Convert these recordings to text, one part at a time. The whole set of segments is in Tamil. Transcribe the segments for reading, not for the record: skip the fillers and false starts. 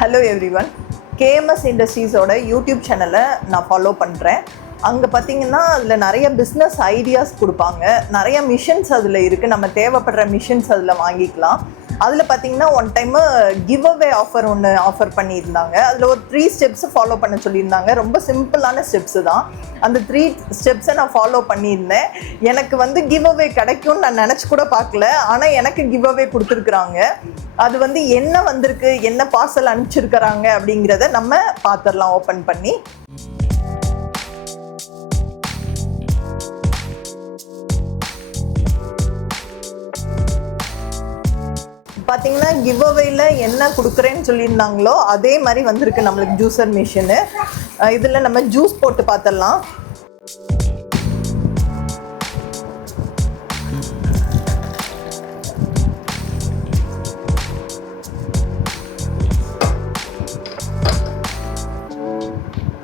ஹலோ எவ்ரிவன், கேஎம்எஸ் இண்டஸ்ட்ரீஸோட யூடியூப் சேனலை நான் ஃபாலோ பண்ணுறேன். அங்கே பார்த்தீங்கன்னா அதில் நிறைய பிஸ்னஸ் ஐடியாஸ் கொடுப்பாங்க. நிறைய மிஷின்ஸ் அதில் இருக்குது. நம்ம தேவைப்படுற மிஷின்ஸ் அதில் வாங்கிக்கலாம். அதில் பார்த்தீங்கன்னா one time give away offer ஒன்று ஆஃபர் பண்ணியிருந்தாங்க. அதில் ஒரு 3 ஸ்டெப்ஸை ஃபாலோ பண்ண சொல்லியிருந்தாங்க. ரொம்ப சிம்பிளான ஸ்டெப்ஸு தான். அந்த 3 ஸ்டெப்ஸை நான் ஃபாலோ பண்ணியிருந்தேன். எனக்கு வந்து கிவ் அவே கிடைக்கும்னு நான் நினச்சி கூட பார்க்கல. ஆனால் எனக்கு கிவ் அவே கொடுத்துருக்குறாங்க. அது வந்து என்ன வந்திருக்கு, என்ன பார்சல் அனுப்பிச்சிருக்கிறாங்க அப்படிங்கிறத நம்ம பார்த்துடலாம் ஓப்பன் பண்ணி. பார்த்தீங்கன்னா கிவ் அவேல என்ன கொடுக்குறேன்னு சொல்லியிருந்தாங்களோ அதே மாதிரி வந்திருக்கு நம்மளுக்கு ஜூஸர் மிஷினு. இதில் நம்ம ஜூஸ் போட்டு பார்த்துடலாம்.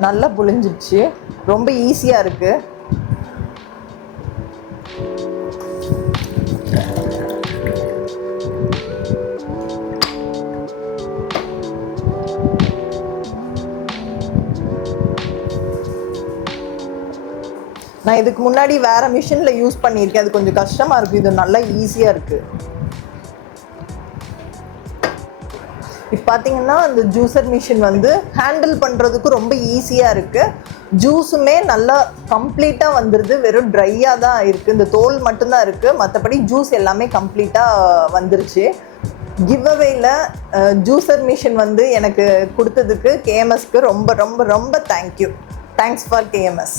நல்லா புழிஞ்சிடுச்சு. ரொம்ப ஈஸியாக இருக்குது. நான் இதுக்கு முன்னாடி வேறு மிஷினில் யூஸ் பண்ணியிருக்கேன். அது கொஞ்சம் கஷ்டமாக இருக்குது. இது நல்லா ஈஸியாக இருக்குது. இப்போ பார்த்தீங்கன்னா அந்த ஜூஸர் மிஷின் வந்து ஹேண்டில் பண்ணுறதுக்கு ரொம்ப ஈஸியாக இருக்குது. ஜூஸுமே நல்லா கம்ப்ளீட்டாக வந்துடுது. வெறும் ட்ரையாக தான் இருக்குது. இந்த தோல் மட்டும்தான் இருக்குது. மற்றபடி ஜூஸ் எல்லாமே கம்ப்ளீட்டாக வந்துருச்சு. கிவ் அவேல ஜூஸர் மிஷின் வந்து எனக்கு கொடுத்ததுக்கு கேஎம்எஸ்க்கு ரொம்ப ரொம்ப ரொம்ப தேங்க்யூ. Thanks for KMS.